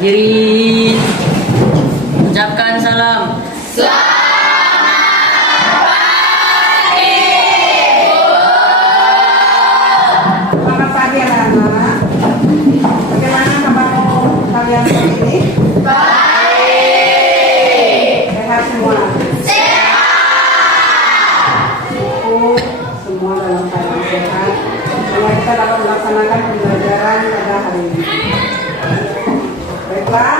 Hadirin, ucapkan salam. Selamat pagi anak-anak. Bagaimana kabar kalian hari ini? Baik. Sehat semua? Semua dalam keadaan sehat. Sehingga kita dapat melaksanakan pembelajaran pada hari ini. Baiklah.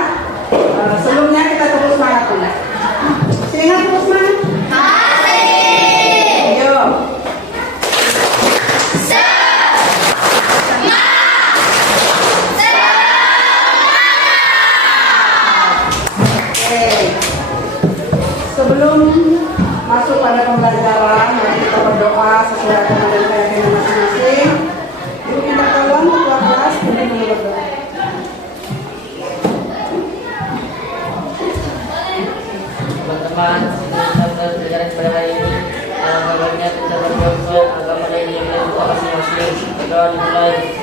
Sebelumnya kita terus semangat dulu. Sehat terus semangat? Ayo. Sebelum masuk pada pembelajaran, mari kita berdoa sesuai dengan keyakinan masing-masing. Ibu minta tolong ketua kelas untuk berdoa. Teman-teman, kita belajar pada hari ini. Alhamdulillah kita berdoa agar pada ini kita masing-masing berdoa dimulai.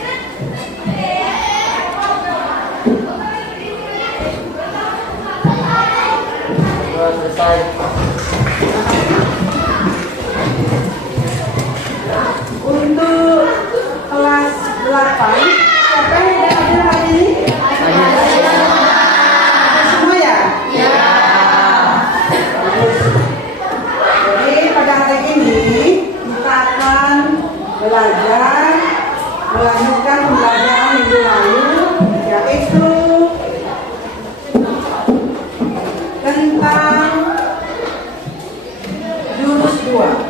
Doa selesai. Untuk kelas 8, siapa yang sudah hadir hari ini? Semua ya? Jadi pada hari ini kita akan belajar melanjutkan pembelajaran minggu lalu, yaitu tentang jurus 2.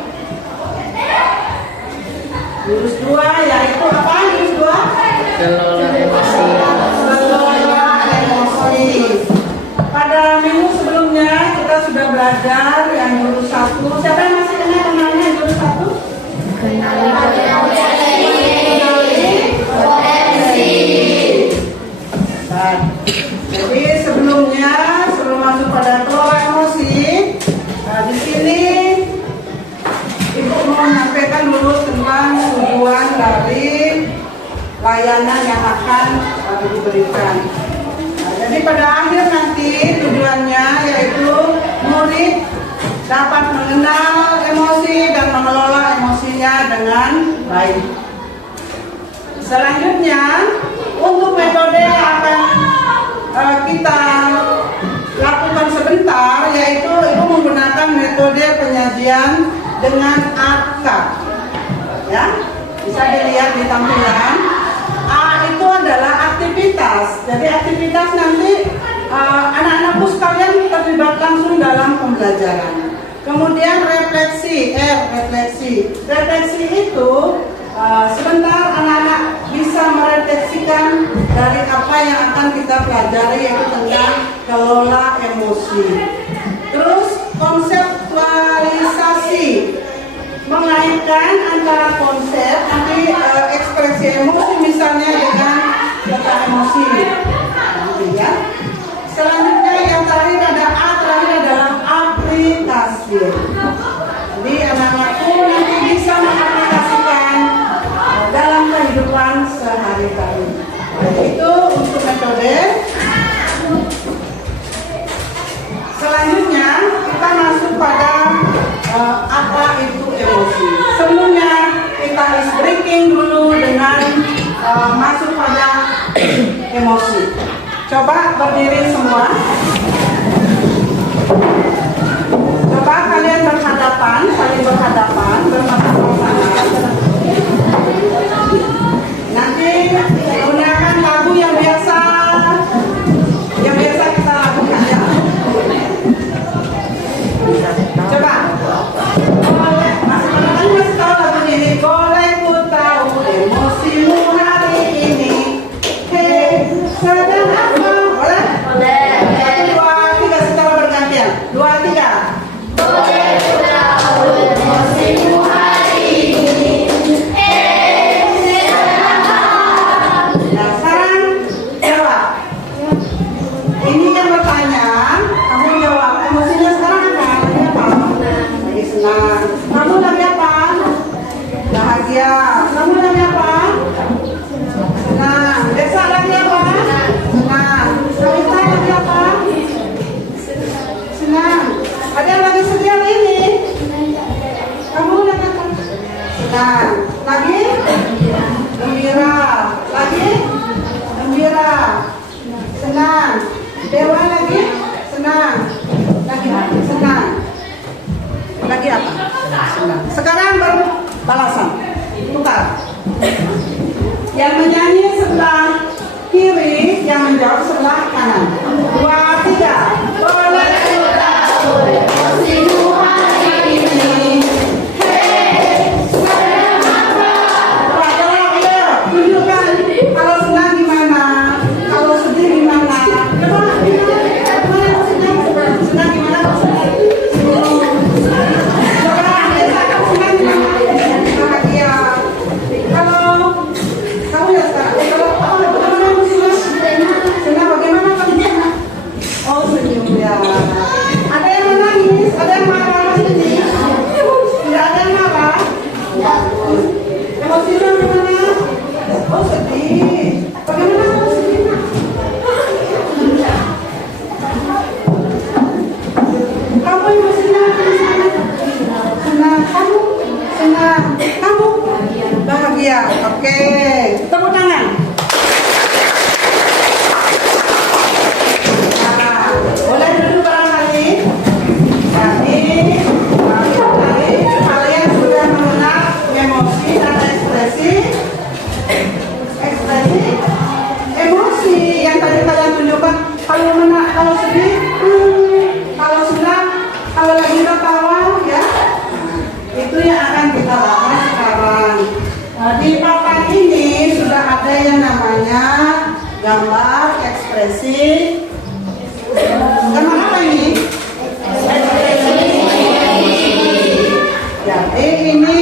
Jurus 2 yaitu apa? Jurus 2? Kelola emosi. Kelola emosi. Pada minggu sebelumnya kita sudah belajar yang jurus 1. Siapa yang masih ingat namanya jurus 1? Kenali potensi. Jadi sebelumnya, sebelum masuk pada kelola emosi, di sini Ibu mau menyampaikan dulu tentang tujuan dari layanan yang akan diberikan. Jadi pada akhir nanti tujuannya yaitu murid dapat mengenal emosi dan mengelola emosinya dengan baik. Selanjutnya, untuk metode yang akan kita lakukan sebentar, yaitu Ibu menggunakan metode penyajian dengan ARKA. Ya, bisa dilihat di tampilan. A itu adalah aktivitas. Jadi aktivitas nanti anak-anakku sekalian terlibat langsung dalam pembelajaran. Kemudian refleksi, refleksi. Refleksi itu sebentar anak-anak bisa merefleksikan dari apa yang akan kita pelajari, yaitu tentang kelola emosi. Terus konseptualisasi, mengaitkan antara konsep nanti ekspresi emosi misalnya dengan data emosi. Nanti ya. Selanjutnya yang terakhir ada A, terakhir adalah aplikasi. Jadi anak-anakku nanti bisa mengaplikasikan dalam kehidupan sehari-hari. Itu untuk metode. Selanjutnya kita masuk pada apa itu emosi. Sebelumnya kita is breaking dulu dengan masuk pada emosi. Coba berdiri semua. Coba kalian berhadapan, saling berhadapan, bermata-mata. Nanti gunakan lagu yang biasa kita lakukan ya. Coba. Masih tahu lagu ini? Boleh ku tahu emosimu hari ini? Hei, sedang apa? Boleh? Boleh. 1, 2, 3 secara bergantian. 2, 3. Boleh ku tahu emosimu hari ini? Hei, sedang apa? Nah, sekarang jawab. Ini yang bertanya, kamu jawab. Emosinya sekarang apa? Lagi senang. Kamu lagi apa? Bahagia. Kamu lagi apa? Senang. Desa lagi apa? Yang menyanyi sebelah kiri, yang menjawab sebelah kanan. 2, 3. Boleh ku tahu emosimu hari ini. Pak, ayo, tunjukkan kalau senang gimana, kalau sedih gimana. Coba, gimana senang? Senang gimana? Coba, Desa, kamu senang gimana? Bahagia. Kalau kamu ya sekarang, kalau kamu senang bagaimana kamu senang? Oh, senyum ya. Ada yang menangis, ada yang marah di sini. Tidak ada yang marah. Bagus. Emosinya gimana? Oh, sedih. Bagaimana kamu sedih? Kamu emosinya gimana? Senang. Kamu senang. Kamu bahagia. Oke. Tepuk tangan. Nah, boleh duduk barangkali. Jadi kalian sudah mengenal emosi dan ekspresi emosi yang tadi kalian tunjukkan. Kalau menang, kalau sedih, kalau senang, kalau lagi tertawa, ya. Itu yang akan kita bahas sekarang. Di papan ini sudah ada yang namanya gambar ekspresi. Gambar apa ini? Jadi ini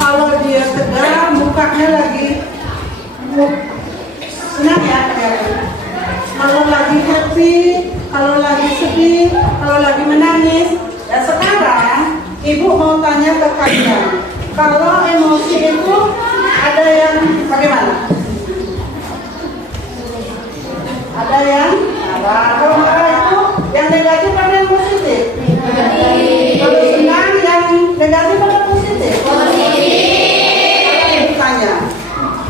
kalau dia tegang, mukanya lagi senang ya kelihatan. Kalau lagi happy, kalau lagi sedih, kalau lagi menangis. Dan sekarang ibu mau tanya ke kalian, kalau emosi itu ada yang bagaimana? Ada yang marah. Kalau marah itu yang negatif ada yang positif? Kalau senang yang negatif ada positif? Positif. Tanya.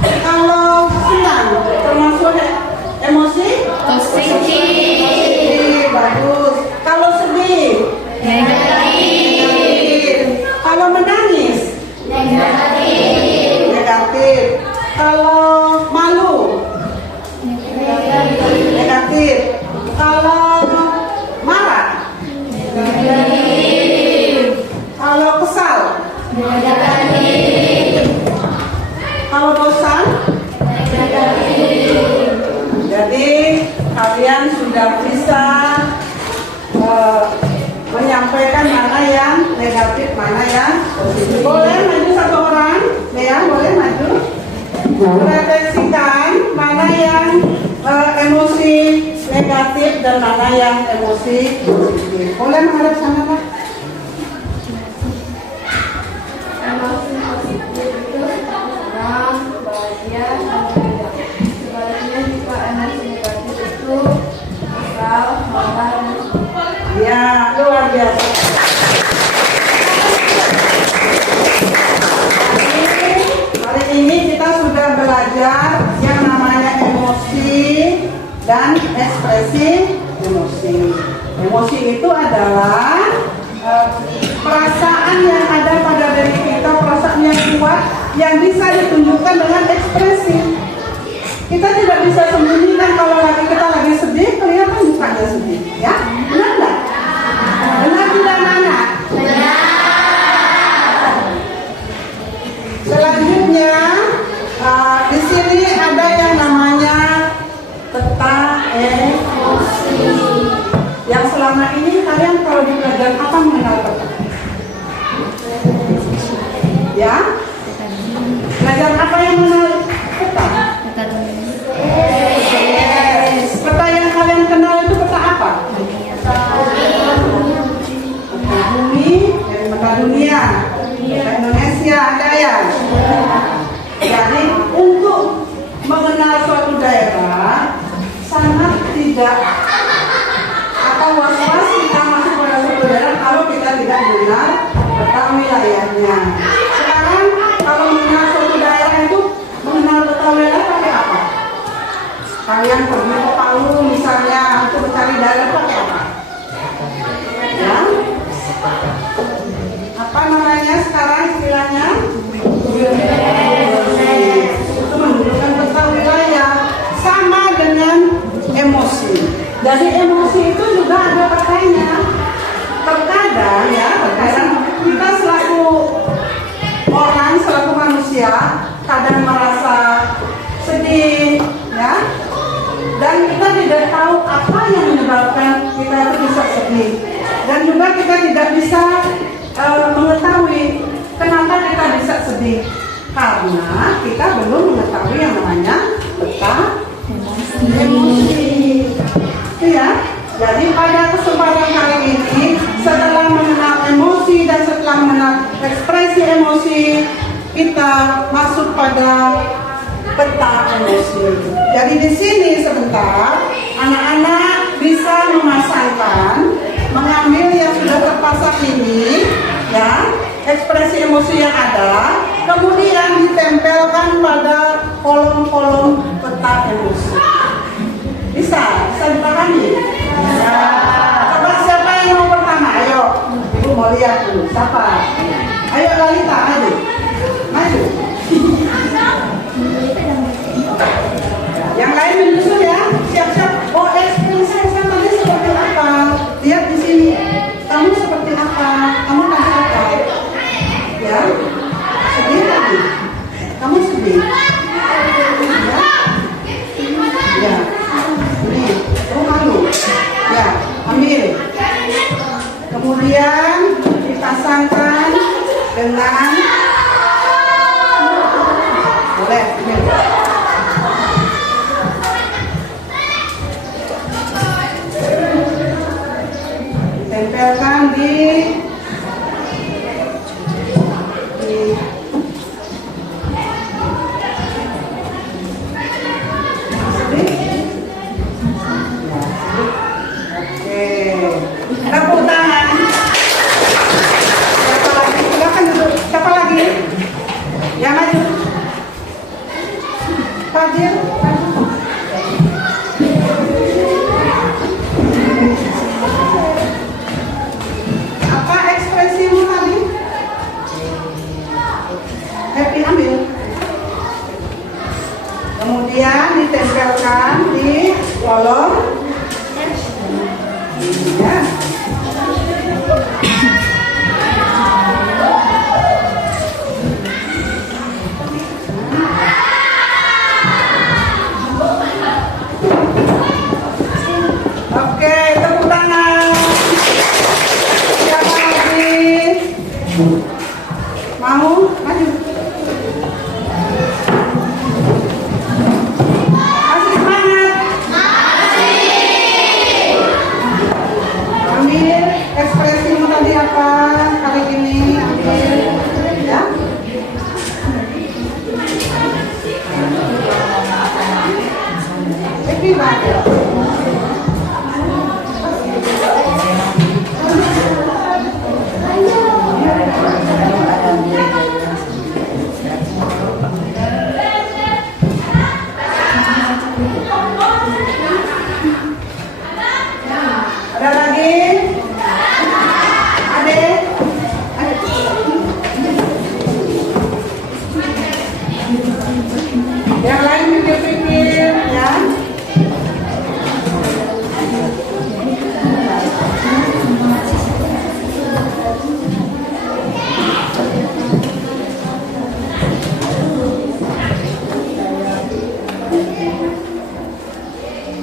Kalau senang termasuk emosi? Positif. Bagus. Kalau sedih? Negatif. Kalau menangis? Negatif. Kalau malu? Negatif. Kalau marah? Negatif. Kalau kesal? Negatif. Kalau bosan? Negatif. Jadi kalian sudah bisa menyampaikan mana yang negatif, mana yang positif. Boleh maju satu orang, ya boleh maju. Refleksikan mana yang emosi negatif dan mana yang emosi positif. Boleh menghadap sana Pak. Emosi positif itu senang, bahagia, dan tidak. Sebaliknya jika emosi negatif itu kesal, marah, dan Ya, luar biasa. Hari ini kita sudah belajar yang namanya emosi dan ekspresi emosi. Emosi itu adalah perasaan yang ada pada diri kita, perasaan yang kuat yang bisa ditunjukkan dengan ekspresi. Kita tidak bisa sembunyikan kalau kita lagi sedih, kelihatan mukanya sedih, ya? Benar nggak? Benar tidak mana? Benar. Selanjutnya di sini ada yang namanya peta emosi. Yang selama ini kalian kalau di pelajaran apa mengenal peta? Ya? Pelajaran apa yang mengenal peta? Peta yang kalian kenal itu peta apa? Peta bumi, peta dunia, peta Indonesia ada ya. Jadi untuk mengenal suatu daerah sangat tidak was-was kita masuk pada suatu daerah kalau kita tidak mengenal peta wilayahnya. Sekarang kalau mengenal suatu daerah itu mengenal peta wilayah pakai apa? Kalian pergi ke Palu misalnya untuk mencari daerah pakai apa? Ya? Apa namanya sekarang istilahnya? Itu menunjukkan emosi. Jadi emosi itu juga ada partainya. Terkadang ya, terkadang kita selaku orang, selaku manusia, kadang merasa sedih, ya. Dan kita tidak tahu apa yang menyebabkan kita itu bisa sedih. Dan juga kita tidak bisa mengetahui kenapa kita bisa sedih. Karena kita belum mengetahui yang namanya peta emosi. Itu ya. Jadi pada kesempatan kali ini, setelah mengenal emosi dan setelah mengenal ekspresi emosi, kita masuk pada peta emosi. Jadi di sini sebentar, anak-anak bisa memasangkan, mengambil yang sudah terpasang ini, ya, ekspresi emosi yang ada, kemudian ditempelkan pada kolom-kolom peta emosi. Bisa dipahami? Ya. Coba siapa yang mau pertama? Ayo, Ibu mau lihat dulu. Siapa? Ayo Lalita, maju. Yang lain menyusul ya, siap-siap. Oh, ekspresi saya tadi seperti apa? Lihat di sini. Kamu seperti apa? Kamu tadi apa? Ya, sedih tadi. Kamu sedih. Ya, ini. Oh, malu. Ya, ambil. Kemudian dipasangkan dengan boleh. Tempelkan di tepuk tangan. Siapa lagi? Silakan duduk. Siapa lagi? Yang maju. Fadil. Apa ekspresimu tadi? Happy, ambil. Kemudian ditempelkan di kolom. Ya. Oke, tepuk tangan. Siapa lagi? Mau? Maju. Masih semangat? Ambil ekspresimu tadi apa? Kali ini ambil, ya. Happy banget. Ada lagi? Adek? Yang lain pikir-pikir, ya.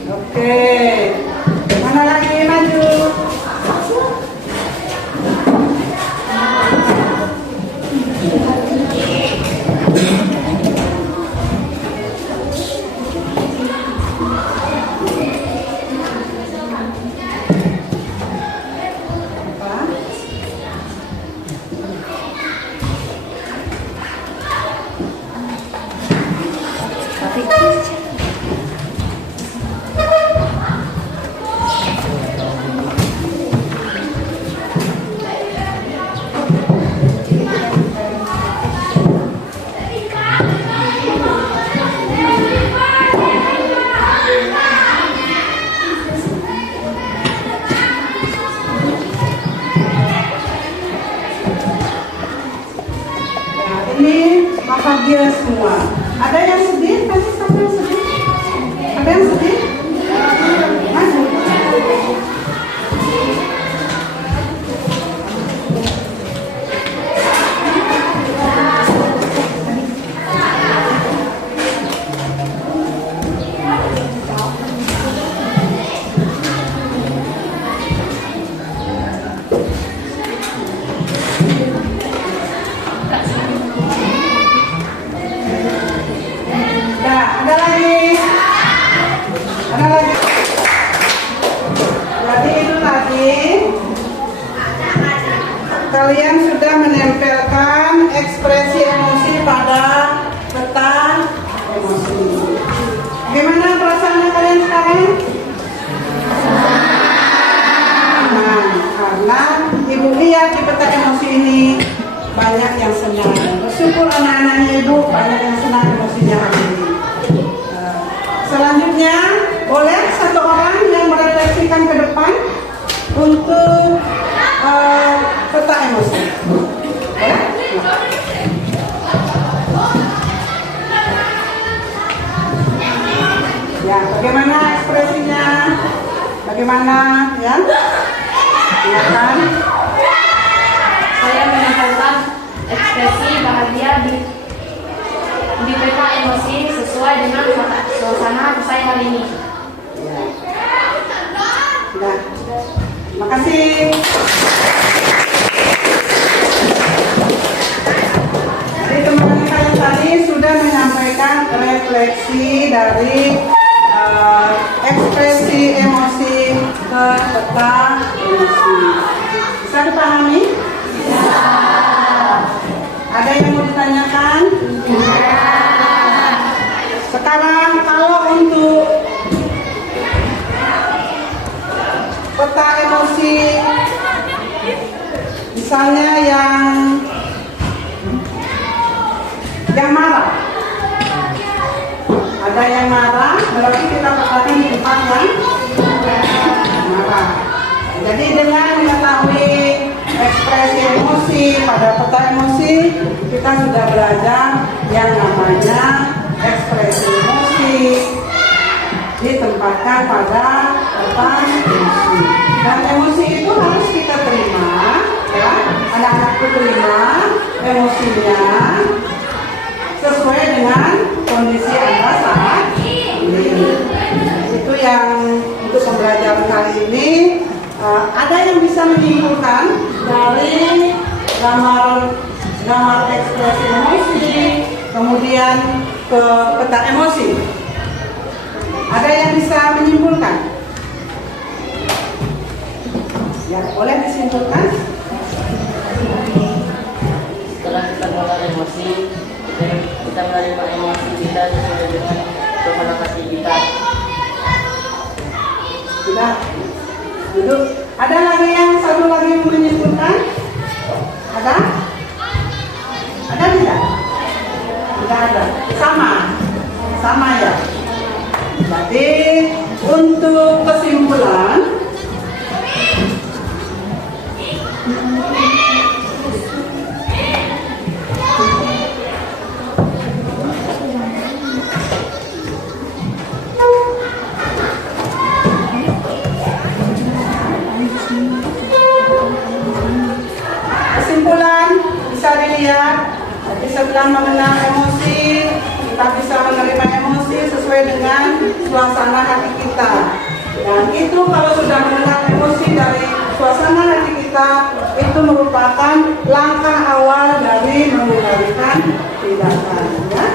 Oke. Mana lagi maju? bahagia semua. Ada yang sedih? Tadi siapa yang sedih? Ada yang sedih? Ada lagi? Jadi itu tadi kalian sudah menempelkan ekspresi emosi pada peta emosi. Gimana perasaan kalian sekarang? Nah, karena ibu lihat di peta emosi ini banyak yang senang. Bersyukur anak-anaknya ibu banyak yang senang emosinya hari ini. Selanjutnya, boleh satu orang yang merefleksikan ke depan untuk peta emosi. Boleh? Ya, bagaimana ekspresinya? Bagaimana, ya? Silakan. Saya menyampaikan ekspresi bahagia di peta emosi sesuai dengan suasana saya hari ini. Nah, terima kasih. Jadi teman-teman kalian tadi sudah menyampaikan refleksi dari ekspresi emosi ke peta emosi. Bisa dipahami? Bisa. Ada yang mau ditanyakan? Bisa. Sekarang kalau untuk peta emosi, misalnya yang marah, ada yang marah, berarti kita perhatikan di tempat yang marah. Jadi dengan mengetahui ekspresi emosi pada peta emosi, kita sudah belajar yang namanya ekspresi emosi ditempatkan pada peta emosi. Dan emosi itu harus kita terima, ya. Anak-anakku terima emosinya sesuai dengan kondisi Anda saat ini. Itu yang untuk pembelajaran kali ini. Ada yang bisa menyimpulkan dari gambar ekspresi emosi, kemudian ke peta emosi. Ada yang bisa menyimpulkan? Ya, boleh disimpulkan. Setelah kita mengenal emosi, kita menerima emosi kita sesuai dengan suasana hati kita. Sudah. Duduk. Ada lagi yang satu lagi yang menyimpulkan? Ada? Ada tidak? Tidak ada. Sama ya. Jadi untuk kesimpulan, bisa dilihat, jadi setelah mengenal emosi, kita bisa menerima emosi sesuai dengan suasana hati kita. Dan itu kalau sudah mengenal emosi dari suasana hati kita, itu merupakan langkah awal dari mengendalikan tindakan. Ya?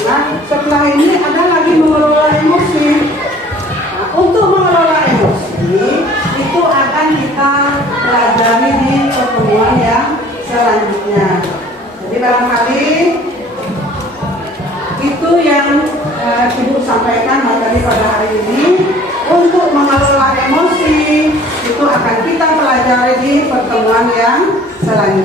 Karena setelah ini ada lagi mengelola emosi. Nah, untuk mengelola emosi, itu akan kita pelajari di pertemuan yang selanjutnya. Jadi barangkali itu yang Ibu sampaikan materi pada hari ini. Untuk mengelola emosi itu akan kita pelajari di pertemuan yang selanjutnya.